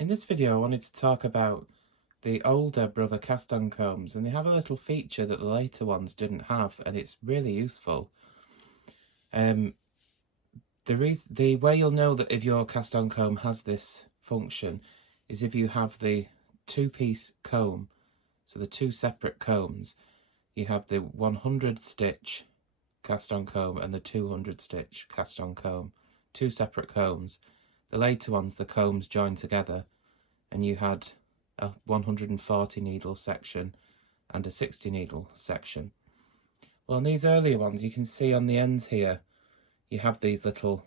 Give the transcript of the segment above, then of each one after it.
In this video I wanted to talk about the older Brother cast-on combs, and they have a little feature that the later ones didn't have, and it's really useful. The way you'll know that if your cast-on comb has this function is if you have the two-piece comb, so the two separate combs. You have the 100 stitch cast-on comb and the 200 stitch cast-on comb, two separate combs. The later ones, the combs joined together, and you had a 140 needle section and a 60 needle section. Well, in these earlier ones, you can see on the ends here, you have these little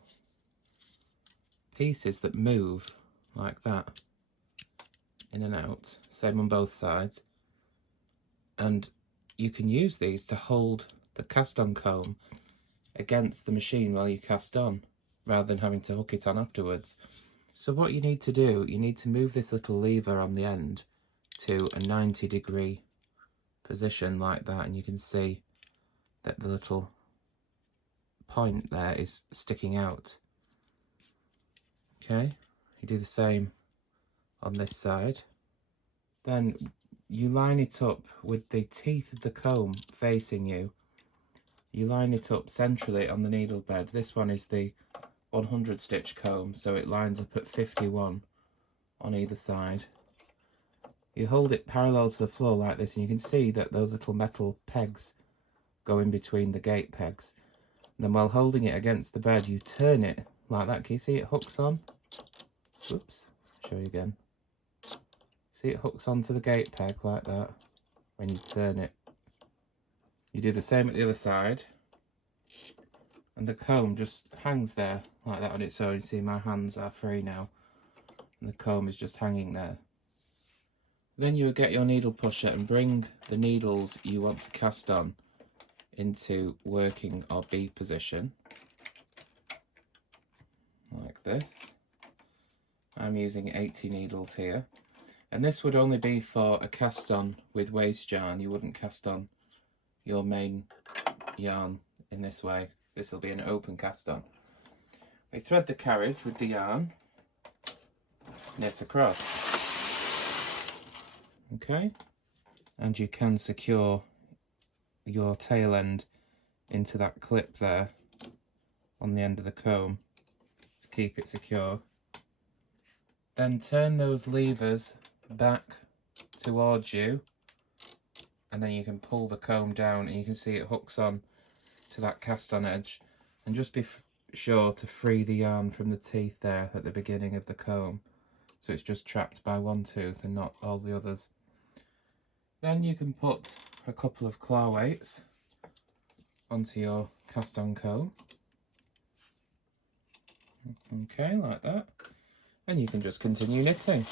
pieces that move like that, in and out, same on both sides. And you can use these to hold the cast-on comb against the machine while you cast on, rather than having to hook it on afterwards. So what you need to do, you need to move this little lever on the end to a 90-degree position like that, and you can see that the little point there is sticking out. Okay, you do the same on this side. Then you line it up with the teeth of the comb facing you. You line it up centrally on the needle bed. This one is the 100 stitch comb, so it lines up at 51 on either side. You hold it parallel to the floor like this, and you can see that those little metal pegs go in between the gate pegs. And then while holding it against the bed, you turn it like that. Can you see it hooks on? Oops, show you again. See, it hooks onto the gate peg like that when you turn it. You do the same at the other side, and the comb just hangs there like that on its own. You see my hands are free now, and the comb is just hanging there. Then you would get your needle pusher and bring the needles you want to cast on into working or B position, like this. I'm using 80 needles here, and this would only be for a cast on with waste yarn. You wouldn't cast on your main yarn in this way. This will be an open cast on. We thread the carriage with the yarn, knit across. Okay, and you can secure your tail end into that clip there on the end of the comb to keep it secure. Then turn those levers back towards you, and then you can pull the comb down, and you can see it hooks on to that cast on edge. And just be sure to free the yarn from the teeth there at the beginning of the comb, so it's just trapped by one tooth and not all the others. Then you can put a couple of claw weights onto your cast on comb. Okay, like that. And you can just continue knitting.